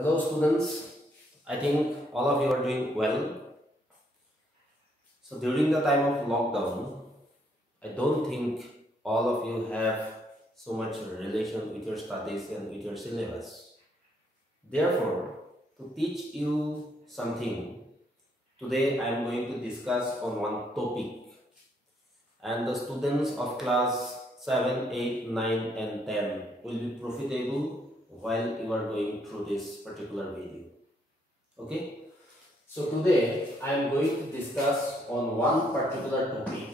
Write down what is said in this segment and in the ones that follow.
Hello students, I think all of you are doing well. So during the time of lockdown, I don't think all of you have so much relation with your studies and with your syllabus. Therefore, to teach you something, today I am going to discuss on one topic, and the students of class 7, 8, 9 and 10 will be profitable while you are going through this particular video. Okay? So today I am going to discuss on one particular topic,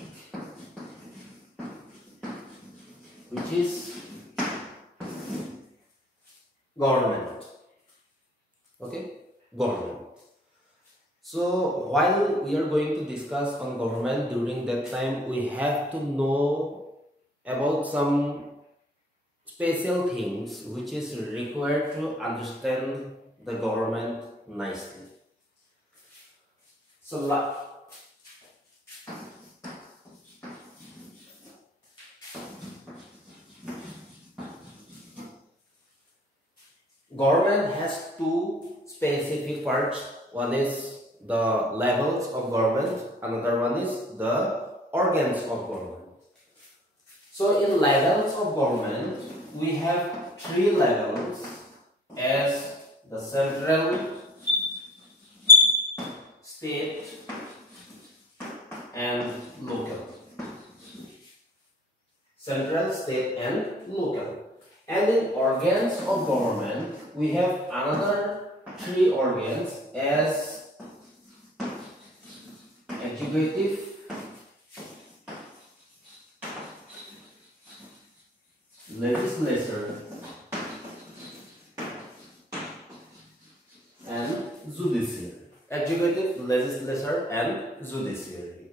which is government. Okay? Government. So while we are going to discuss on government, during that time we have to know about some special things which is required to understand the government nicely. So government has two specific parts. One is the levels of government, another one is the organs of government. So in levels of government, we have three levels as the central, state and local. Central, state and local. And in organs of government, we have another three organs as executive, legislature and judiciary. Executive, legislature and judiciary.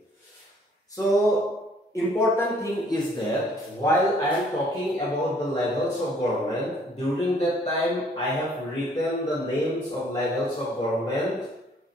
So important thing is that while I am talking about the levels of government, during that time I have written the names of levels of government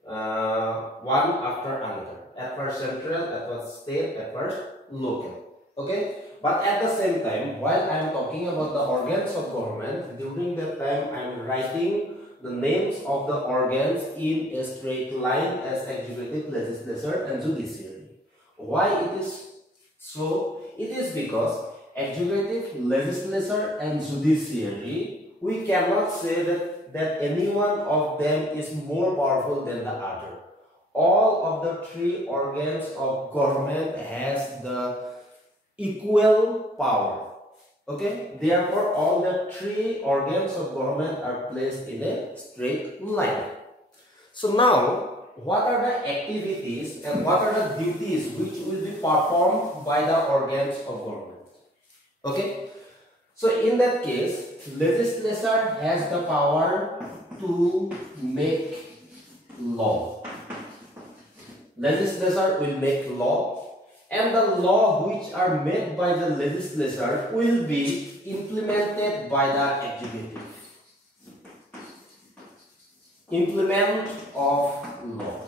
one after another. At first central, at first state, at first local. Okay? But at the same time, while I am talking about the organs of government, during that time I am writing the names of the organs in a straight line as executive, legislature and judiciary. Why it is so? It is because executive, legislature and judiciary, we cannot say that any one of them is more powerful than the other. All of the three organs of government has the equal power. Okay, therefore all the three organs of government are placed in a straight line. So now, what are the activities and what are the duties which will be performed by the organs of government? Okay, so in that case, legislature has the power to make law. Legislature will make law. And the law which are made by the legislature will be implemented by the executive. Implement of law.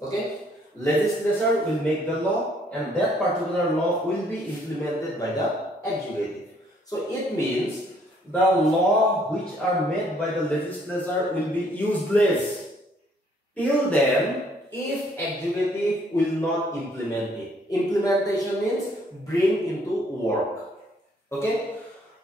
Okay? Legislature will make the law and that particular law will be implemented by the executive. So it means the law which are made by the legislature will be useless till then if executive will not implement it. Implementation means bring into work. Okay?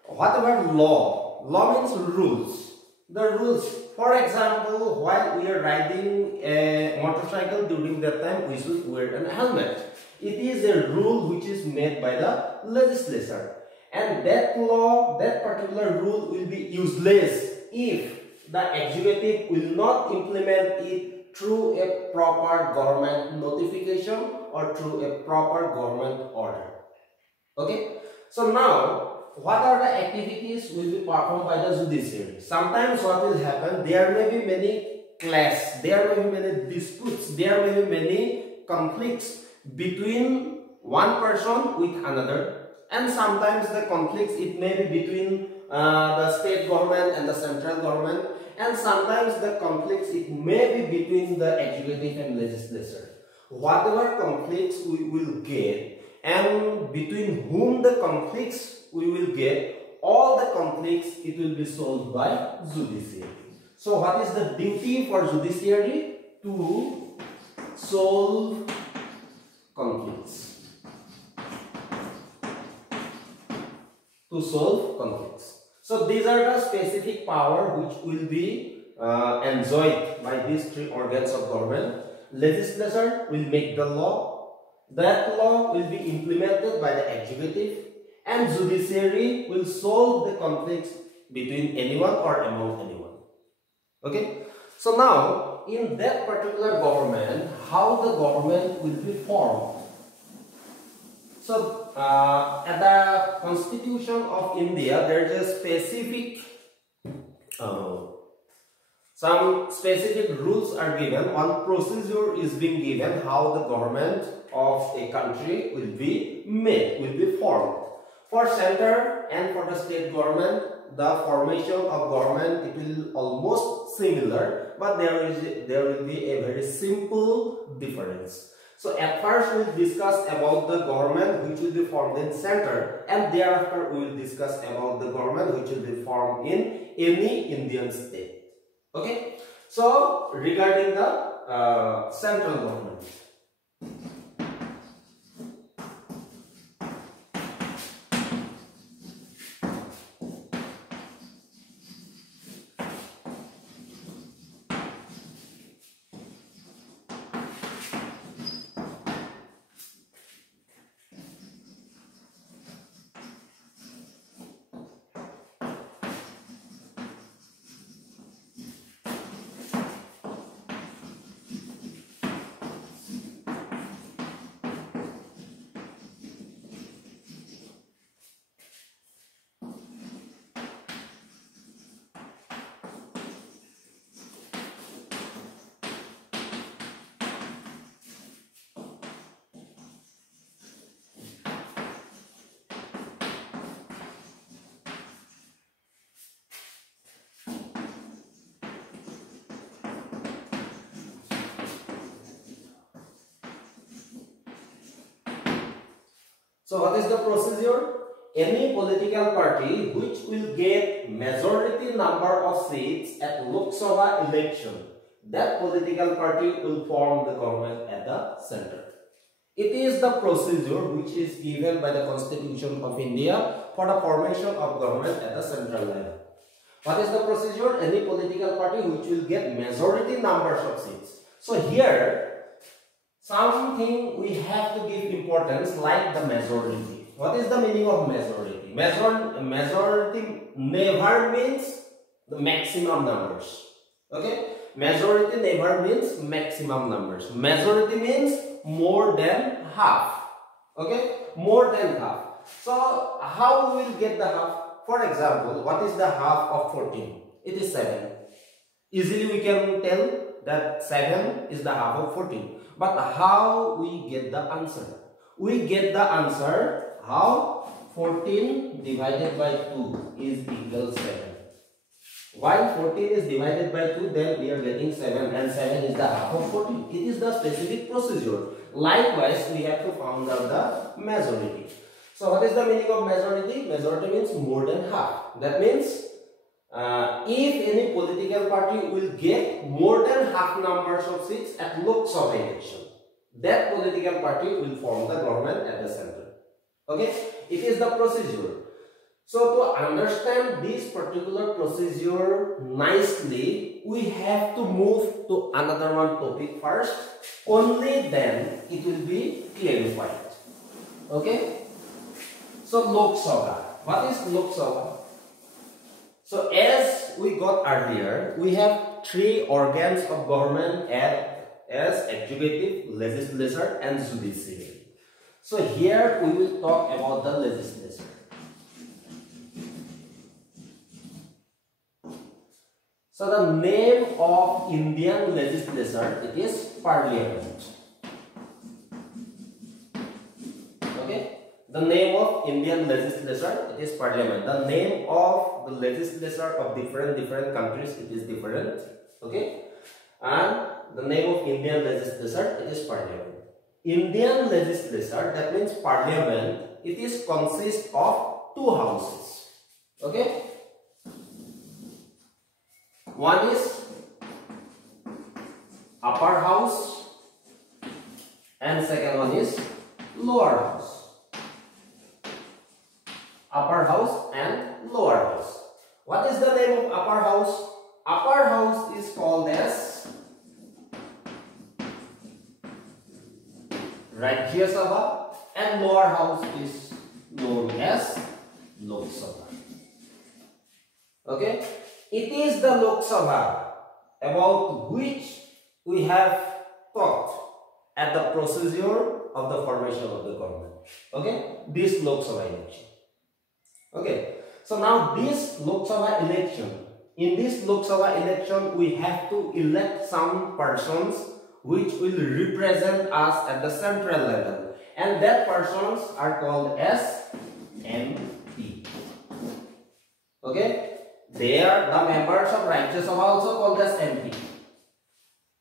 What about law? Law means rules. The rules. For example, while we are riding a motorcycle, during that time we should wear an helmet. It is a rule which is made by the legislature. And that law, that particular rule will be useless if the executive will not implement it through a proper government notification or through a proper government order. Okay? So now, what are the activities will be performed by the judiciary? Sometimes what will happen, there may be many clashes, there may be many disputes, there may be many conflicts between one person with another, and sometimes the conflicts it may be between the state government and the central government, and sometimes the conflicts it may be between the executive and legislature. Whatever conflicts we will get and between whom the conflicts we will get, all the conflicts conflicts, it will be solved by judiciary. So what is the duty for judiciary? To solve conflicts. To solve conflicts. So these are the specific power which will be enjoyed by these three organs of government. Legislature will make the law. That law will be implemented by the executive, and judiciary will solve the conflicts between anyone or among anyone. Okay? So now, in that particular government, how the government will be formed? So, at the Constitution of India, there is a specific, some specific rules are given, one procedure is being given how the government of a country will be made, will be formed. For center and for the state government, the formation of government, it will almost similar, but there will be a very simple difference. So at first we will discuss about the government which will be formed in center, and thereafter we will discuss about the government which will be formed in any Indian state. Okay? So regarding the central government. So what is the procedure? Any political party which will get majority number of seats at Lok Sabha election, that political party will form the government at the center. It is the procedure which is given by the Constitution of India for the formation of government at the central level. What is the procedure? Any political party which will get majority numbers of seats. So here, something we have to give importance, like the majority. What is the meaning of majority? Majority never means the maximum numbers. Okay? Majority never means maximum numbers. Majority means more than half. Okay? More than half. So how we will get the half? For example, what is the half of 14? It is 7. Easily we can tell that 7 is the half of 14. But how we get the answer? We get the answer how? 14 divided by 2 is equal 7. While 14 is divided by 2, then we are getting 7, and 7 is the half of 14. It is the specific procedure. Likewise, we have to find out the majority. So what is the meaning of majority? Majority means more than half. That means if any political party will get more than half numbers of seats at Lok Sabha election, that political party will form the government at the center. Okay? It is the procedure. So to understand this particular procedure nicely, we have to move to another one topic first. Only then it will be clarified. Okay? So Lok Sabha. What is Lok Sabha? So as we got earlier, we have three organs of government as executive, legislature and judiciary. So here we will talk about the legislature. So the name of Indian legislature, it is Parliament. Okay? The name of Indian legislature, it is Parliament. The name of the legislature of different countries, it is different. Okay? And the name of Indian legislature, it is Parliament. Indian legislature, that means Parliament, it is consist of two houses. Okay? One is upper house and second one is lower house. Upper house and lower house. What is the name of upper house? Upper house is called as Rajya Sabha and lower house is known as Lok Sabha. Okay, it is the Lok Sabha about which we have talked at the procedure of the formation of the government. Okay, this Lok Sabha election. Okay, so now this Lok Sabha election, in this Lok Sabha election we have to elect some persons which will represent us at the central level, and that persons are called as MP. Okay, they are the members of Rajya Sabha also called as MP.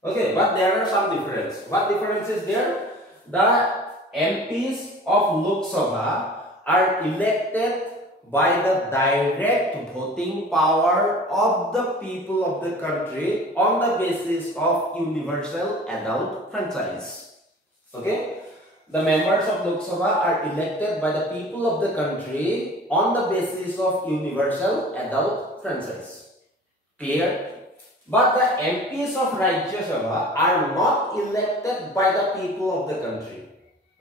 Okay, but there are some difference. What difference is there? The MPs of Lok Sabha are elected by the direct voting power of the people of the country on the basis of universal adult franchise. Okay, the members of Lok Sabha are elected by the people of the country on the basis of universal adult franchise. Clear? But the MPs of Rajya Sabha are not elected by the people of the country.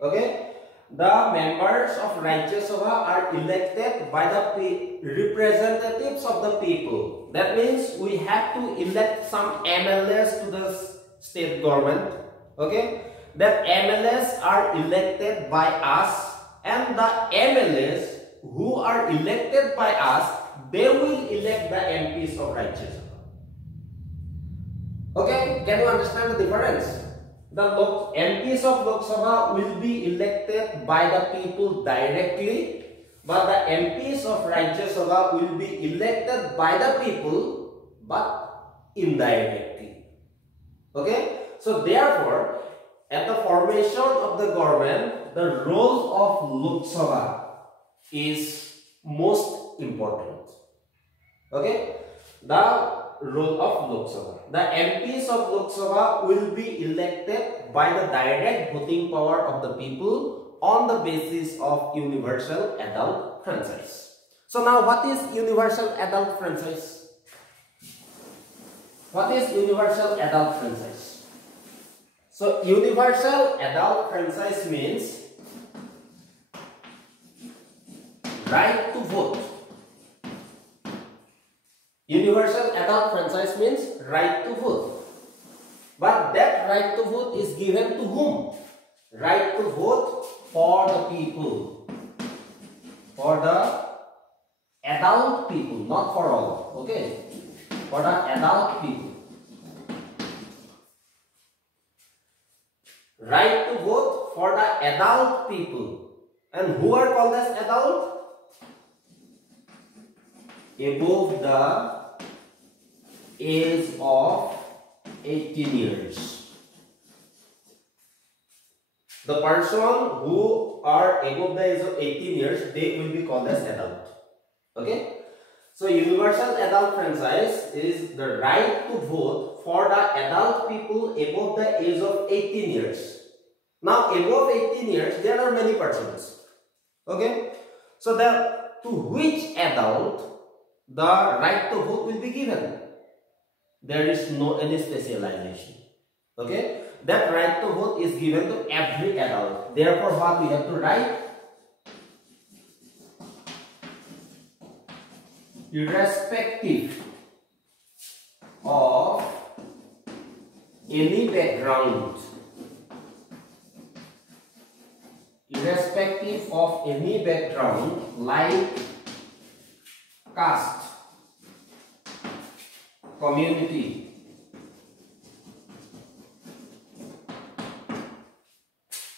Okay? The members of Rajya Sabha are elected by the representatives of the people. That means we have to elect some MLAs to the state government. Okay? That MLAs are elected by us, and the MLAs who are elected by us, they will elect the MPs of Rajya Sabha. Okay? Can you understand the difference? The MPs of Lok Sabha will be elected by the people directly, but the MPs of Rajya Sabha will be elected by the people but indirectly. Okay? So therefore, at the formation of the government, the role of Lok Sabha is most important. Okay? The role of Lok Sabha. The MPs of Lok Sabha will be elected by the direct voting power of the people on the basis of universal adult franchise. So now what is universal adult franchise? What is universal adult franchise? So universal adult franchise means right to vote. Universal adult franchise means right to vote. But that right to vote is given to whom? Right to vote for the people. For the adult people, not for all. Okay? For the adult people. Right to vote for the adult people. And who are called as adult? Above the age of 18 years. The person who are above the age of 18 years, they will be called as adult. Okay? So universal adult franchise is the right to vote for the adult people above the age of 18 years. Now above 18 years, there are many persons. Okay? So to which adult the right to vote will be given? There is no any specialization. Okay? That right to vote is given to every adult. Therefore, what we have to write? Irrespective of any background. Irrespective of any background like caste, community,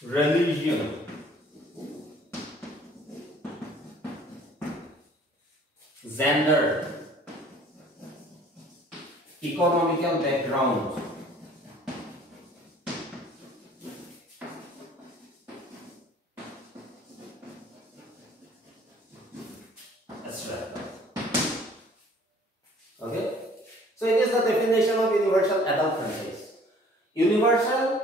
religion, gender, economical background, So it is the definition of universal adult franchise. Universal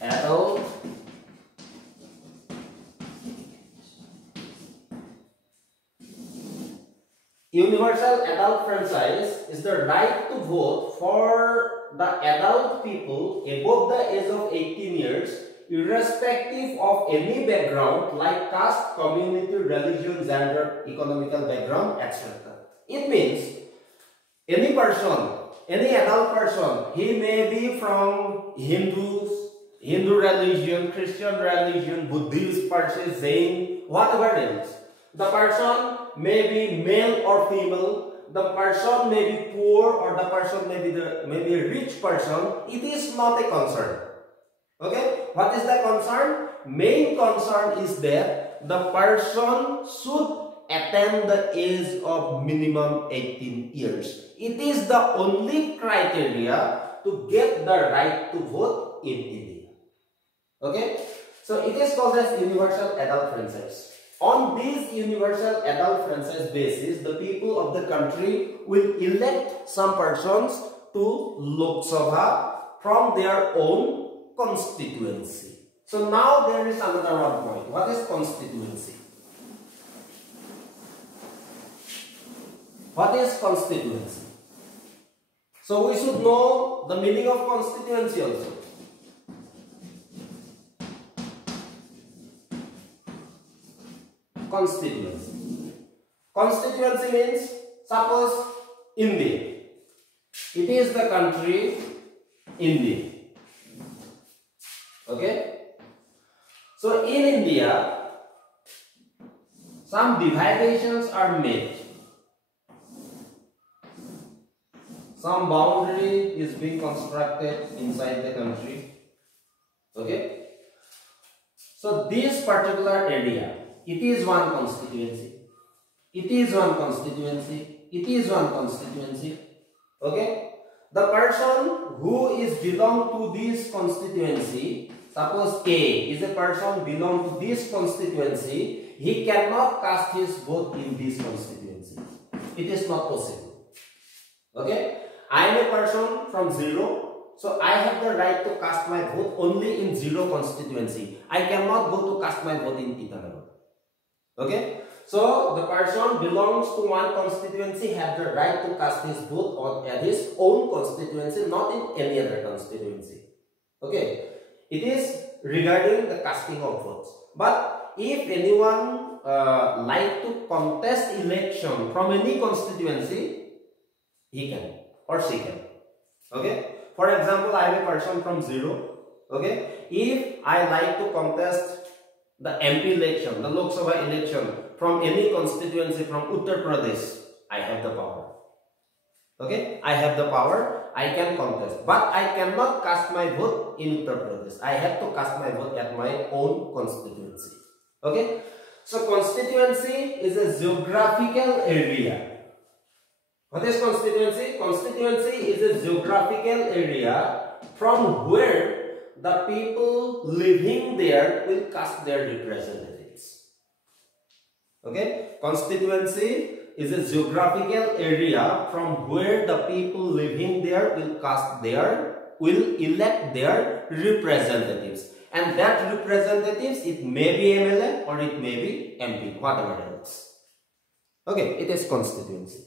adult franchise is the right to vote for the adult people above the age of 18 years, irrespective of any background like caste, community, religion, gender, economical background, etc. It means any person, any adult person, he may be from Hindu religion, Christian religion, Buddhist person, Jain, whatever else. The person may be male or female, the person may be poor, or the person may be a rich person. It is not a concern. Okay? What is the concern? Main concern is that the person should attain the age of minimum 18 years. It is the only criteria to get the right to vote in India. Okay? So it is called as universal adult franchise. On this universal adult franchise basis, the people of the country will elect some persons to Lok Sabha from their own constituency. So now there is another one point. What is constituency? What is constituency? So we should know the meaning of constituency also. Constituency. Constituency means, suppose India. It is the country India. Okay? So in India, some divisions are made. Some boundary is being constructed inside the country. Okay? So this particular area, it is one constituency. It is one constituency. It is one constituency. Okay? The person who is belong to this constituency, suppose A is a person belong to this constituency, he cannot cast his vote in this constituency. It is not possible. Okay? I am a person from 0, so I have the right to cast my vote only in 0 constituency. I cannot go to cast my vote in Itanagar. Okay? So the person belongs to one constituency have the right to cast his vote on his own constituency, not in any other constituency. Okay? It is regarding the casting of votes. But if anyone like to contest election from any constituency, he can or she can. Okay? For example, I am a person from 0. Okay? If I like to contest the MP election, the Lok Sabha election from any constituency from Uttar Pradesh, I have the power. Okay? I have the power, I can contest. But I cannot cast my vote in Uttar Pradesh. I have to cast my vote at my own constituency. Okay? So constituency is a geographical area. What is constituency? Constituency is a geographical area from where the people living there will cast their representatives. Okay? Constituency is a geographical area from where the people living there will elect their representatives. And that representatives, it may be MLA or it may be MP, whatever else. Okay, it is constituency.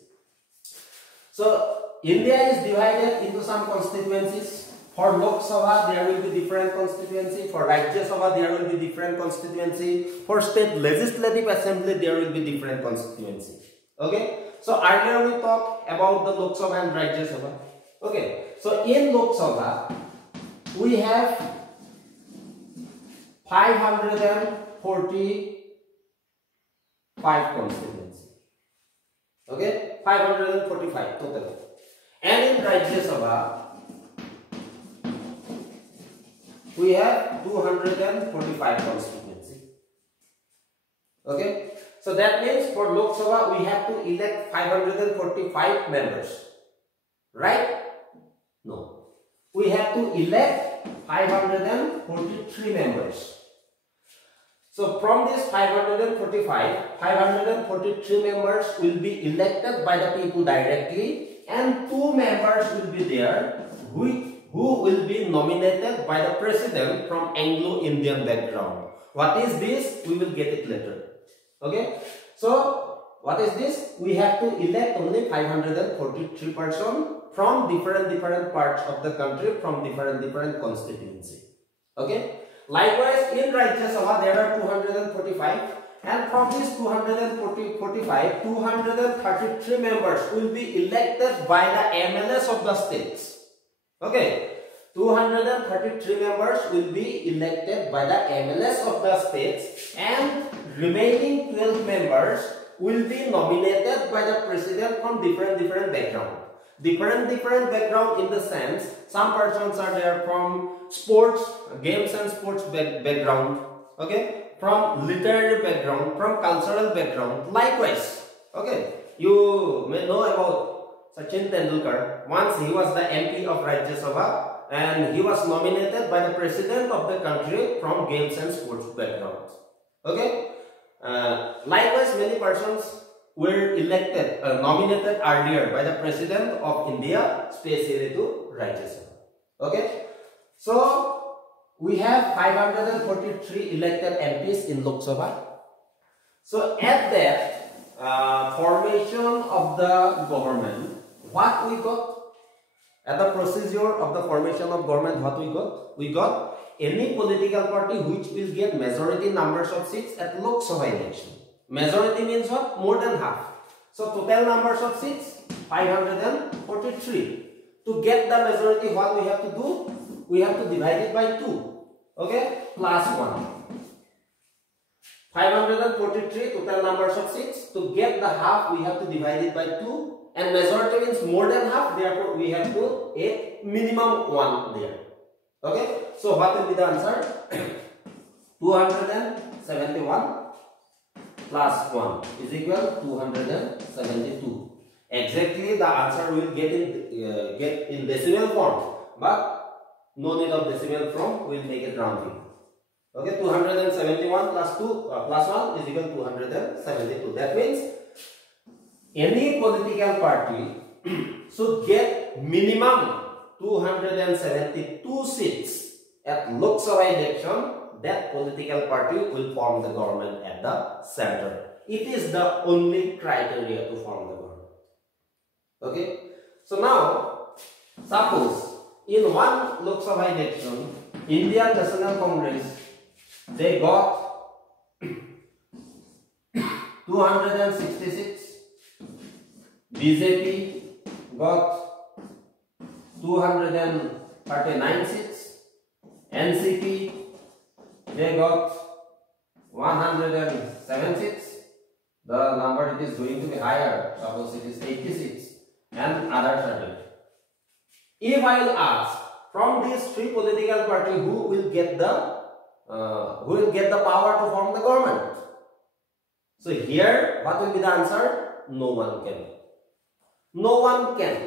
So India is divided into some constituencies. For Lok Sabha, there will be different constituency. For Rajya Sabha, there will be different constituency. For state legislative assembly, there will be different constituency. Okay? So earlier we talked about the Lok Sabha and Rajya Sabha. Okay? So in Lok Sabha, we have 545 constituency. Okay? 545 total. And in Rajya Sabha, we have 245 constituency. Okay? So that means for Lok Sabha, we have to elect 545 members. Right? No. We have to elect 543 members. So from this 545, 543 members will be elected by the people directly, and 2 members will be there who will be nominated by the president from Anglo-Indian background. What is this? We will get it later. Okay. So what is this? We have to elect only 543 persons from different parts of the country, from different constituency. Okay. Likewise, in Rajya Sabha there are 245, and from these 245, 233 members will be elected by the MLAs of the states. Okay, 233 members will be elected by the MLAs of the states, and remaining 12 members will be nominated by the president from different background. Different background in the sense, some persons are there from sports, games and sports background, okay, from literary background, from cultural background. Likewise, okay, you may know about Sachin Tendulkar. Once he was the MP of Rajya Sabha, and he was nominated by the president of the country from games and sports background. Okay, likewise, many persons were elected, nominated earlier by the President of India, especially to Rajya Sabha. Okay, so we have 543 elected MPs in Lok Sabha. So at that formation of the government, what we got? At the procedure of the formation of government, what we got? We got any political party which will get majority numbers of seats at Lok Sabha election. Majority means what? More than half. So total numbers of seats 543. To get the majority, what we have to do? We have to divide it by 2. Okay? Plus 1. 543 total numbers of seats. To get the half, we have to divide it by 2. And majority means more than half. Therefore, we have to add minimum 1 there. Okay? So what will be the answer? 271 plus 1 is equal to 272. Exactly the answer will get in decimal form, but no need of decimal form. We will make it rounding. Okay, 271 plus 2 plus 1 is equal to 272. That means any political party should get minimum 272 seats at Lok Sabha election. That political party will form the government at the center. It is the only criteria to form the government. Okay. So now, suppose in one Lok Sabha election, Indian National Congress, they got 266. BJP got 239 seats. NCP, they got 107 seats. The number it is going to be higher. Suppose it is 80 seats, and others are there. If I will ask from these 3 political parties who will get the power to form the government, so here what will be the answer? No one can. No one can.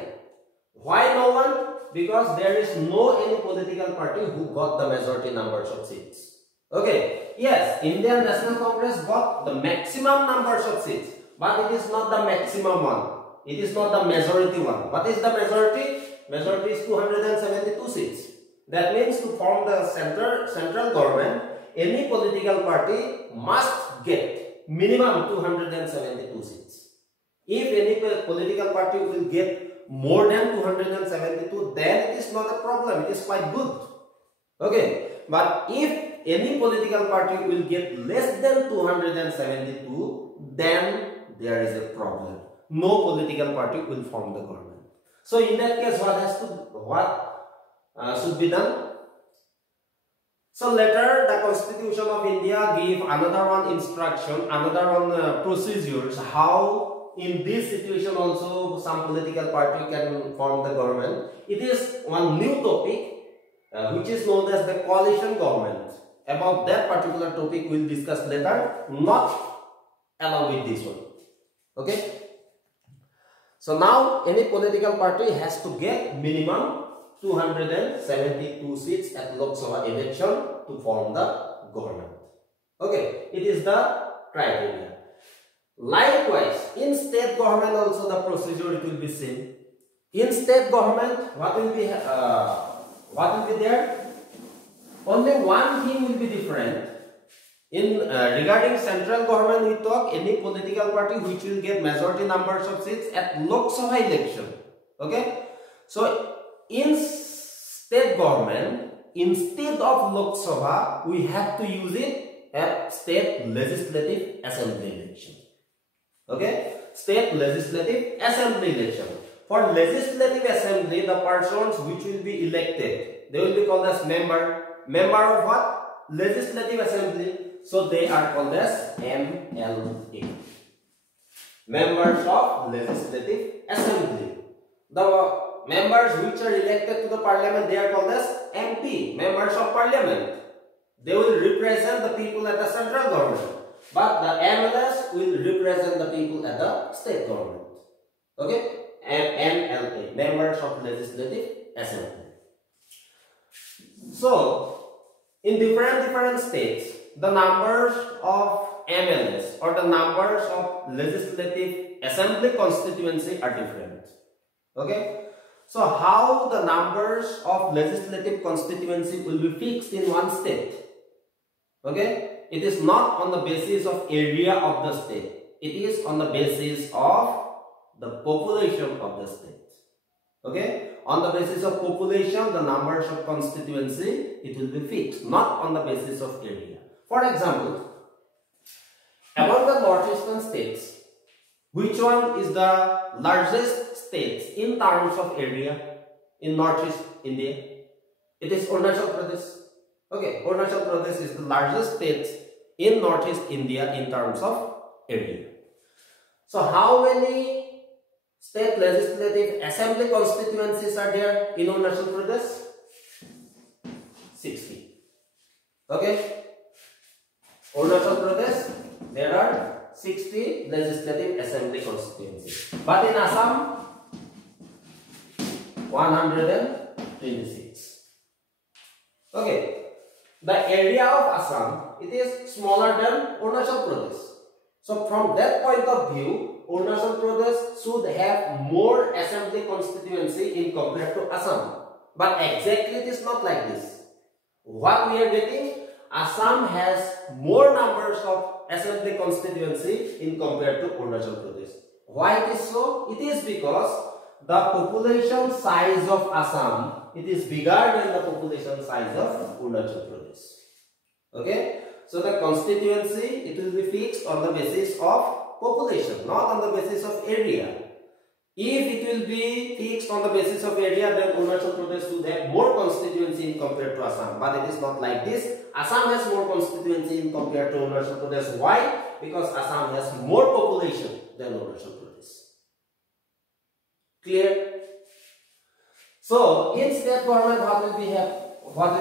Why no one? Because there is no any political party who got the majority numbers of seats. Okay, yes, Indian National Congress got the maximum numbers of seats, but it is not the maximum one. It is not the majority one. What is the majority? Majority is 272 seats. That means to form the central government, any political party must get minimum 272 seats. If any political party will get more than 272, then it is not a problem. It is quite good. Okay, but if any political party will get less than 272, then there is a problem. No political party will form the government. So in that case, what should be done? So later, the Constitution of India gave another one instruction, another one procedures how in this situation also some political party can form the government. It is one new topic which is known as the coalition government. About that particular topic we will discuss later, not along with this one. Okay. So now any political party has to get minimum 272 seats at Lok Sabha election to form the government. Okay, it is the criteria. Likewise, in state government also the procedure it will be same. In state government, what will be there? Only one thing will be different. In regarding central government, we talk any political party which will get majority numbers of seats at Lok Sabha election. Okay, so in state government, instead of Lok Sabha, we have to use it at state legislative assembly election. Okay, state legislative assembly election. For legislative assembly, the persons which will be elected, they will be called as member of what? Legislative assembly. So they are called as MLA. Members of legislative assembly. The members which are elected to the parliament, they are called as MP, members of parliament. They will represent the people at the central government. But the MLAs will represent the people at the state government. Okay? MLA, members of legislative assembly. So, in different states, the numbers of MLAs or the numbers of legislative assembly constituency are different. Okay? So, how the numbers of legislative constituency will be fixed in one state? Okay? It is not on the basis of area of the state. It is on the basis of the population of the state. Okay? On the basis of population, the numbers of constituency, it will be fixed, not on the basis of area. For example, among the northeastern states, which one is the largest state in terms of area in northeast India? It is Arunachal Pradesh. Okay, Arunachal Pradesh is the largest state in northeast India in terms of area. So how many state legislative assembly constituencies are there in Arunachal Pradesh? 60. Okay? Arunachal Pradesh, there are 60 legislative assembly constituencies. But in Assam, 126. Okay. The area of Assam, it is smaller than Arunachal Pradesh. So from that point of view, Arunachal Pradesh should have more assembly constituency in compared to Assam. But exactly it is not like this. What we are getting, Assam has more numbers of assembly constituency in compared to Arunachal Pradesh. Why it is so? It is because the population size of Assam, it is bigger than the population size of Arunachal Pradesh. Okay? So the constituency, it will be fixed on the basis of population, not on the basis of area. If it will be fixed on the basis of area, then Arunachal Pradesh should have more constituency in compared to Assam. But it is not like this. Assam has more constituency in compared to Arunachal Pradesh. Why? Because Assam has more population than Arunachal Pradesh. Clear? So in state government, what will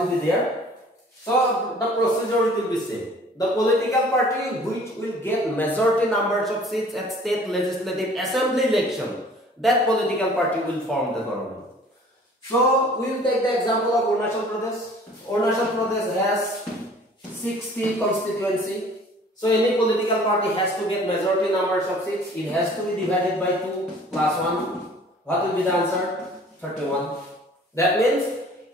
be there? So the procedure will be same. The political party which will get majority numbers of seats at state legislative assembly election, that political party will form the government. So we will take the example of Arunachal Pradesh. Arunachal Pradesh has 60 constituency. So any political party has to get majority numbers of seats. It has to be divided by 2 plus 1. What will be the answer? 31. That means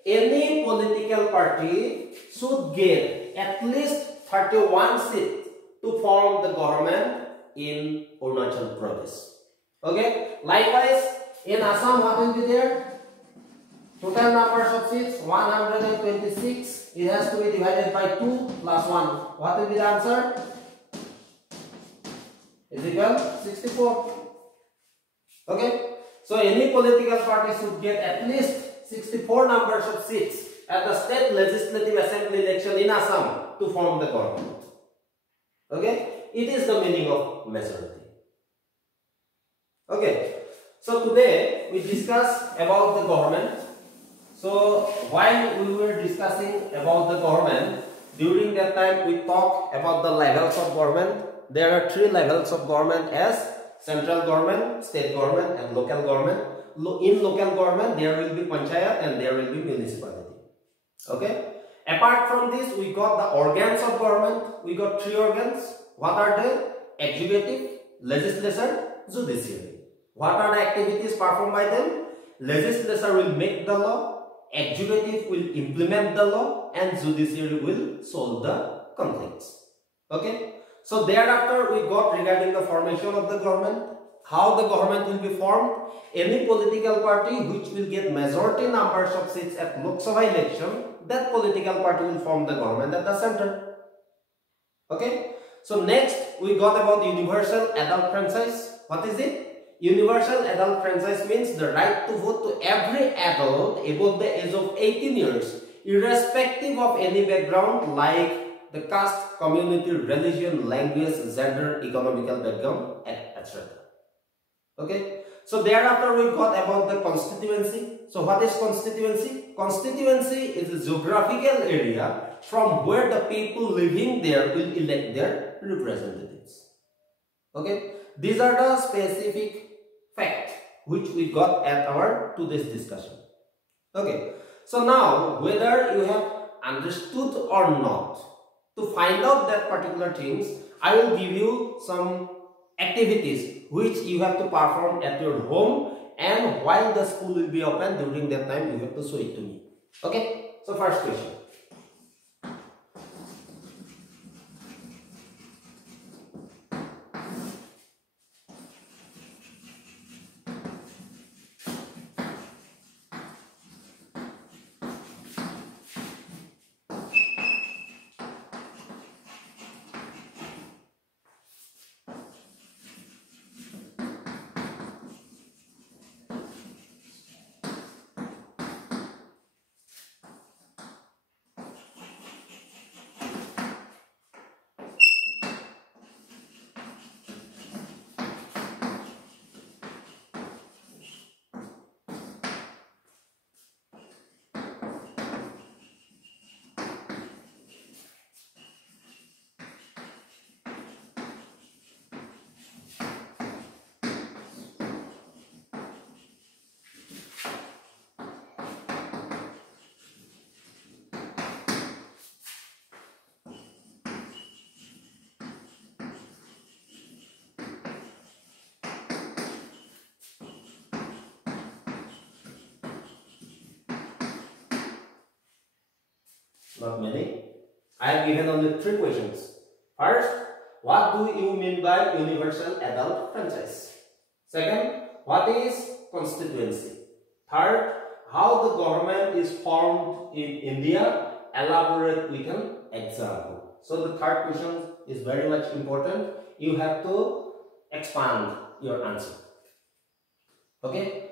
any political party should get at least 31 seats to form the government in Arunachal Pradesh. Okay? Likewise, in Assam, what will be there? Total numbers of seats, 126. It has to be divided by 2 plus 1. What will be the answer? Is equal 64. Okay? So any political party should get at least 64 numbers of seats at the state legislative assembly election in Assam to form the government. Okay? It is the meaning of majority. Okay. So today we discuss about the government. So while we were discussing about the government, during that time we talked about the levels of government. There are 3 levels of government as central government, state government and local government. In local government, there will be panchayat and there will be municipality. Okay? Apart from this, we got the organs of government. We got 3 organs. What are they? Executive, legislature, judiciary. What are the activities performed by them? Legislature will make the law, executive will implement the law, and judiciary will solve the conflicts. Okay. So thereafter we got regarding the formation of the government, how the government will be formed. Any political party which will get majority numbers of seats at Lok Sabha election, that political party will form the government at the center. Okay. So next we got about universal adult franchise. What is it? Universal adult franchise means the right to vote to every adult above the age of 18 years, irrespective of any background like the caste, community, religion, language, gender, economical background, etc. Okay. So thereafter we got about the constituency. So what is constituency? Constituency is a geographical area from where the people living there will elect their representatives. Okay. These are the specific facts which we got at our today's discussion. Okay. So now whether you have understood or not, to find out that particular things, I will give you some activities which you have to perform at your home, and while the school will be open, during that time you have to show it to me. Okay. So first question. Not many. I have given only 3 questions. First, what do you mean by universal adult franchise? Second, what is constituency? Third, how the government is formed in India. Elaborate with an example. So the third question is very much important. You have to expand your answer. Okay.